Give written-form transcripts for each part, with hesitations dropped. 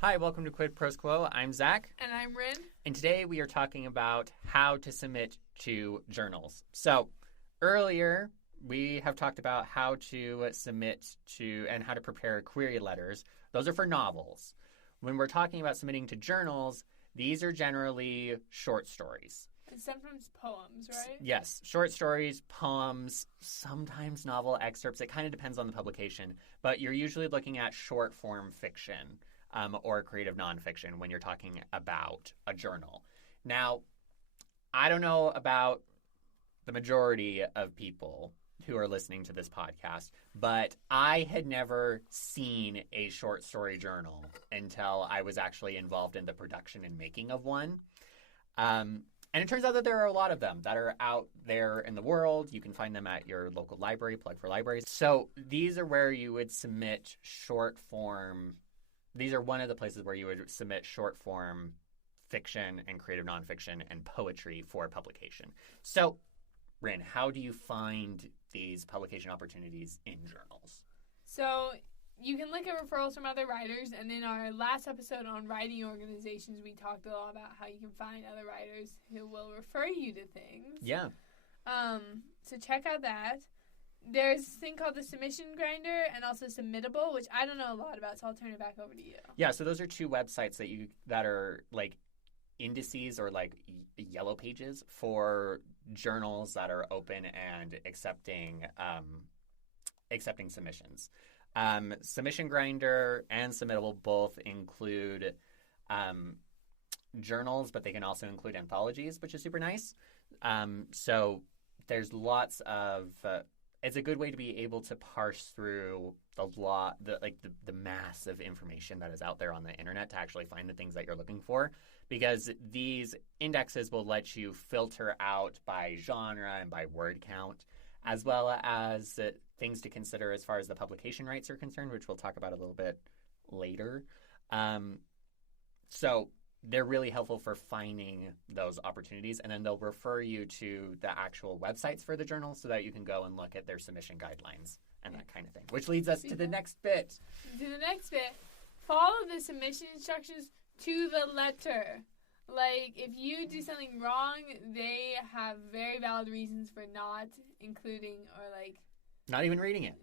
Hi, welcome to Quid Pros Quo. I'm Zac. And I'm Rin. And today we are talking about how to submit to journals. So, earlier we have talked about how to submit to and how to prepare query letters. Those are for novels. When we're talking about submitting to journals, these are generally short stories. And sometimes poems, right? Yes, short stories, poems, sometimes novel excerpts. It kind of depends on the publication, but you're usually looking at short form fiction. Or creative nonfiction when you're talking about a journal. Now, I don't know about the majority of people who are listening to this podcast, but I had never seen a short story journal until I was actually involved in the production and making of one. And it turns out that there are a lot of them that are out there in the world. You can find them at your local library, plug for libraries. So these are where you would submit short form. These are one of the places where you would submit short form fiction and creative nonfiction and poetry for publication. So, Rin, how do you find these publication opportunities in journals? So, you can look at referrals from other writers, and in our last episode on writing organizations, we talked a lot about how you can find other writers who will refer you to things. Yeah. So check out that. There's this thing called the submission grinder and also Submittable, which I don't know a lot about, so I'll turn it back over to you. Yeah, so those are two websites that are like indices or like yellow pages for journals that are open and accepting submissions. Submission grinder and Submittable both include journals, but they can also include anthologies, which is super nice. So there's lots of it's a good way to be able to parse through the mass of information that is out there on the internet to actually find the things that you're looking for, because these indexes will let you filter out by genre and by word count, as well as things to consider as far as the publication rights are concerned, which we'll talk about a little bit later. So they're really helpful for finding those opportunities, and then they'll refer you to the actual websites for the journal so that you can go and look at their submission guidelines and that kind of thing, which leads us to the next bit. Follow the submission instructions to the letter. Like, if you do something wrong, they have very valid reasons for not including or, not even reading it.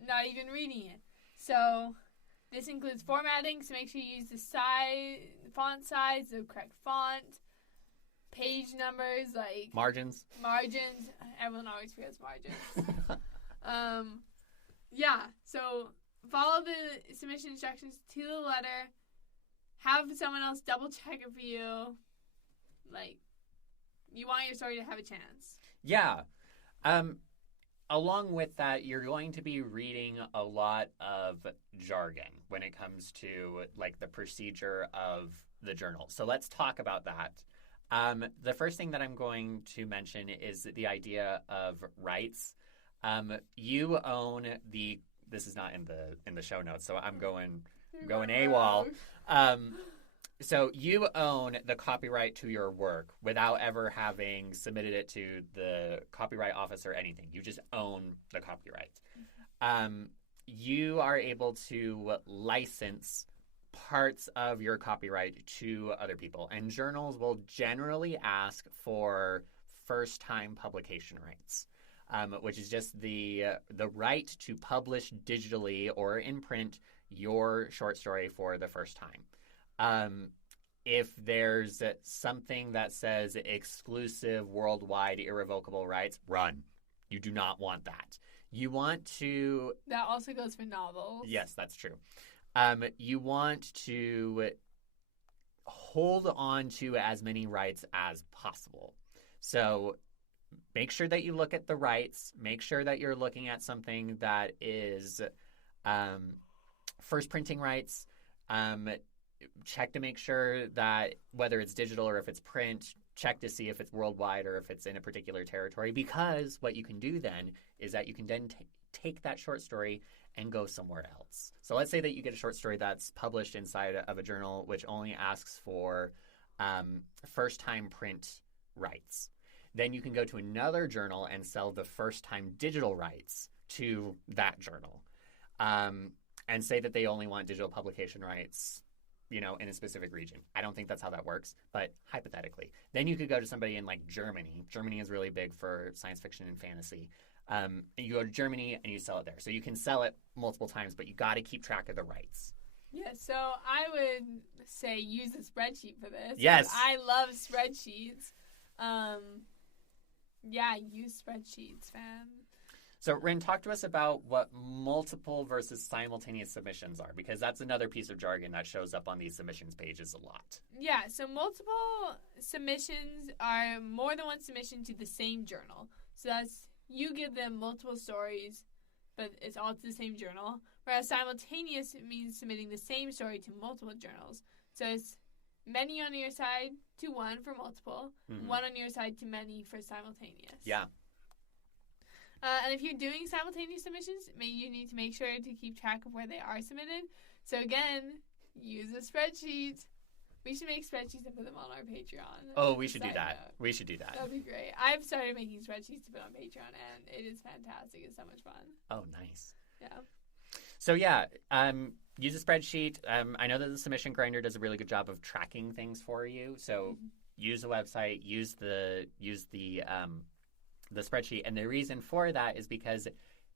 So this includes formatting, so make sure you use the font size, the correct font, page numbers, margins. Everyone always forgets margins. So follow the submission instructions to the letter. Have someone else double check it for you. You want your story to have a chance. Yeah. Along with that, you're going to be reading a lot of jargon when it comes to the procedure of the journal. So let's talk about that. The first thing that I'm going to mention is the idea of rights. You own this is not in the show notes, so I'm going AWOL. So you own the copyright to your work without ever having submitted it to the copyright office or anything. You just own the copyright. You are able to license parts of your copyright to other people, and journals will generally ask for first-time publication rights, which is just the right to publish digitally or in print your short story for the first time. If there's something that says exclusive, worldwide, irrevocable rights, run. You do not want that. You want to... That also goes for novels. Yes, that's true. You want to hold on to as many rights as possible. So make sure that you look at the rights. Make sure that you're looking at something that is first printing rights. Check to make sure that whether it's digital or if it's print, check to see if it's worldwide or if it's in a particular territory, because what you can do then is that you can then take that short story and go somewhere else. So let's say that you get a short story that's published inside of a journal which only asks for first-time print rights. Then you can go to another journal and sell the first-time digital rights to that journal, and say that they only want digital publication rights in a specific region. I don't think that's how that works, but hypothetically. Then you could go to somebody in like Germany. Germany is really big for science fiction and fantasy. You go to Germany and you sell it there. So you can sell it multiple times, but you got to keep track of the rights. Yeah, so I would say use a spreadsheet for this. Yes. I love spreadsheets. Yeah, use spreadsheets, fam. So, Rin, talk to us about what multiple versus simultaneous submissions are, because that's another piece of jargon that shows up on these submissions pages a lot. Yeah, so multiple submissions are more than one submission to the same journal. So that's, you give them multiple stories, but it's all to the same journal. Whereas simultaneous means submitting the same story to multiple journals. So it's many on your side to one for multiple, one on your side to many for simultaneous. Yeah. And if you're doing simultaneous submissions, maybe you need to make sure to keep track of where they are submitted. So again, use a spreadsheet. We should make spreadsheets and put them on our Patreon. Oh, we should do that. We should do that. That'd be great. I've started making spreadsheets to put on Patreon, and it is fantastic. It's so much fun. Oh, nice. Yeah. So yeah, use a spreadsheet. I know that the submission grinder does a really good job of tracking things for you. So use the website, use the spreadsheet, and the reason for that is because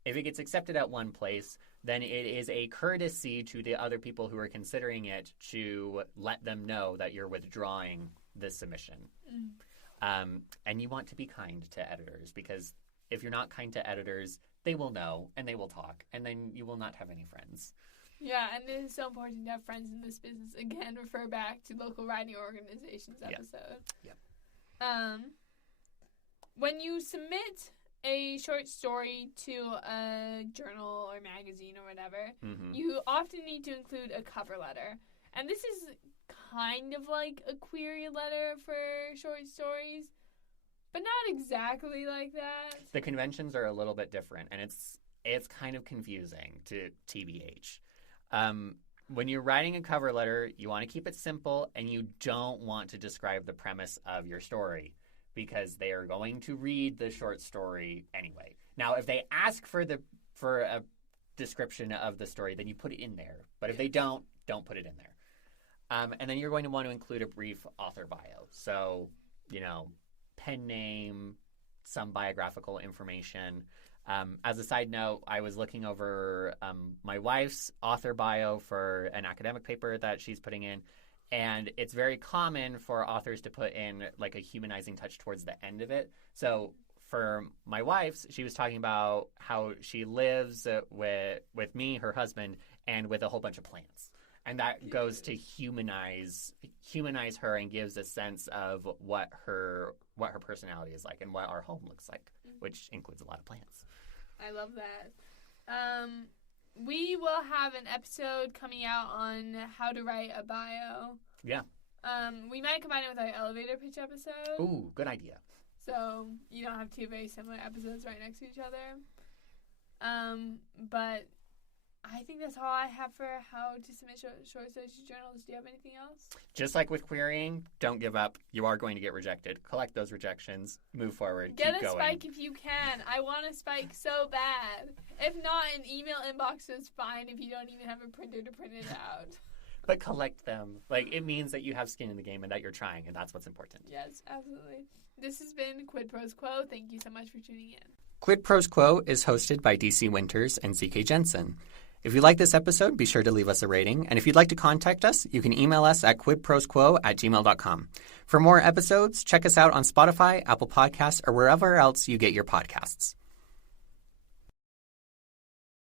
if it gets accepted at one place, then it is a courtesy to the other people who are considering it to let them know that you're withdrawing the submission. And you want to be kind to editors, because if you're not kind to editors, they will know and they will talk, and then you will not have any friends. Yeah, and it is so important to have friends in this business. Again, refer back to local writing organizations episode. Yep. When you submit a short story to a journal or magazine or whatever, you often need to include a cover letter. And this is kind of like a query letter for short stories, but not exactly like that. The conventions are a little bit different, and it's kind of confusing to TBH. When you're writing a cover letter, you want to keep it simple, and you don't want to describe the premise of your story, because they are going to read the short story anyway. Now, if they ask for a description of the story, then you put it in there. But if they don't put it in there. And then you're going to want to include a brief author bio. So, pen name, some biographical information. As a side note, I was looking over my wife's author bio for an academic paper that she's putting in. And it's very common for authors to put in like a humanizing touch towards the end of it. So for my wife's, she was talking about how she lives with me, her husband, and with a whole bunch of plants. And that goes to humanize her and gives a sense of what her personality is like and what our home looks like, which includes a lot of plants. I love that. We will have an episode coming out on how to write a bio. Yeah. We might combine it with our elevator pitch episode. Ooh, good idea. So you don't have two very similar episodes right next to each other. But I think that's all I have for how to submit short stories to journals. Do you have anything else? Just like with querying, don't give up. You are going to get rejected. Collect those rejections. Move forward. Get keep a going. spike if you can. I want a spike so bad. If not, an email inbox is fine if you don't even have a printer to print it out. But collect them. Like, it means that you have skin in the game and that you're trying, and that's what's important. Yes, absolutely. This has been Quid Pros Quo. Thank you so much for tuning in. Quid Pros Quo is hosted by DC Winters and CK Jensen. If you like this episode, be sure to leave us a rating. And if you'd like to contact us, you can email us at quidprosquo@gmail.com. For more episodes, check us out on Spotify, Apple Podcasts, or wherever else you get your podcasts.